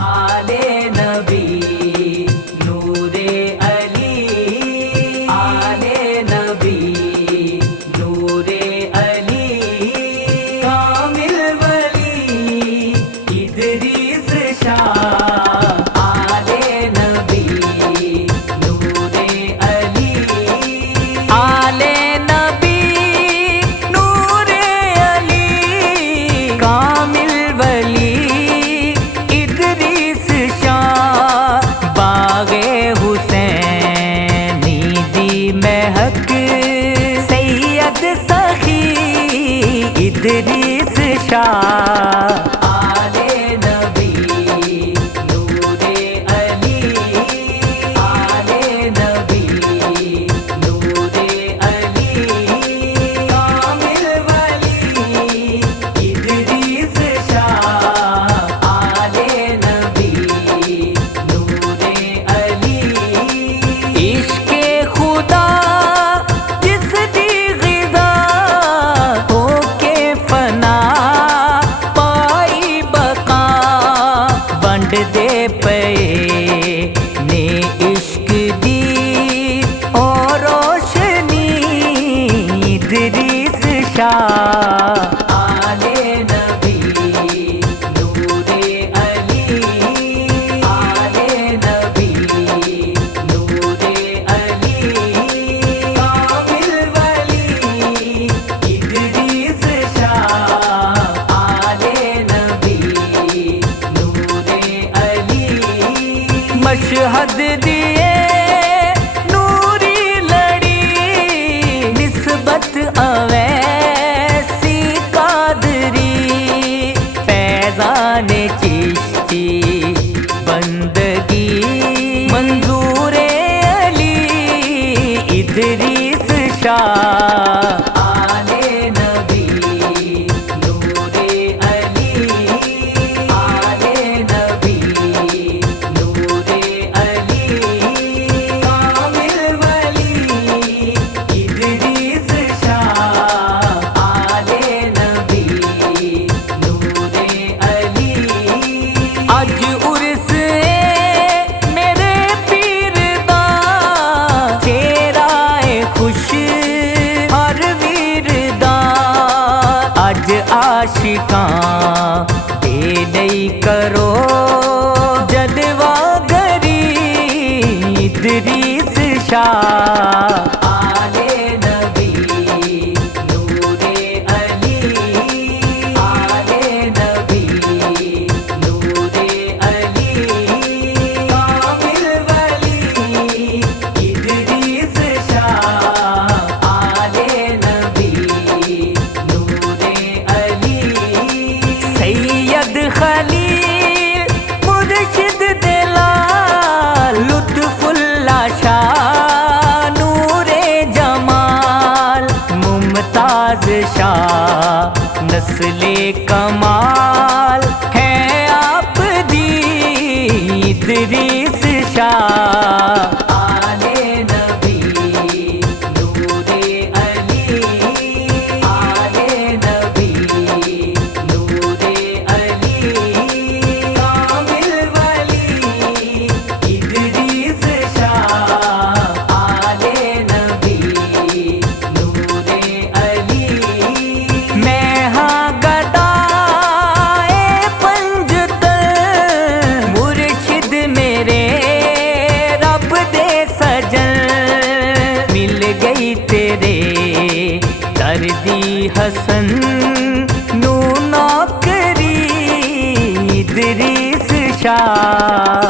آلے نبی نورے علی، آلے نبی نورے علی، کامل ولی ادریس شاہ، آلے نبی نورے علی، آلے نبی نورے علی، کامل ولی ادریس شاہ، باغ حسینی دی مہک سید سخی ادریس شاہ، آلے نبی نورے علی، آلے نبی نورے علی، کامل ولی ادریس شاہ، آلے نبی نورے علی، عشق خدا جس دی غذا ہو کے فنا پائی بقا، ونڈ دے پئے نے عشق دی اور روشنی ادریس شاہ، آلے نبی نورے علی، آلے نبی نورے علی، کامل ولی ادریس شاہ، آلے نبی نورے علی، مشہد دیے نوری لڑی نسبت اویسی قادری، فیضان چشتی بندگی منظور علی ادریس شاہ، آلے نبی نورے علی، آلے نبی نورے علی، کامل ولی ادریس شاہ، آلے نبی نورے علی، اج عرس میرے پیر دا چہرہ خوش ہر ویر دا، اج عاشقاں دے لئی کرو جلوہ گری ادریس شاہ، آلے نبی نورے علی، آلے نبی نورے علی، کامل ولی ادریس شاہ، آلے نبی نورے علی، سید خلیل مرشد دلال لطف اللہ شاہ نور جمال، ممتاز شاہ نسل کمال ہے آپ دی ادریس شاہ، آلے نبی نورے علی، آلے نبی نورے علی، کامل ولی ادریس شاہ، آلے نبی نورے علی، میں ہاں گدائے پنجتن مرشد میرے رب دے سجن، مل گئی تیرے دردی حسن نو نوکری ادریس شاہ،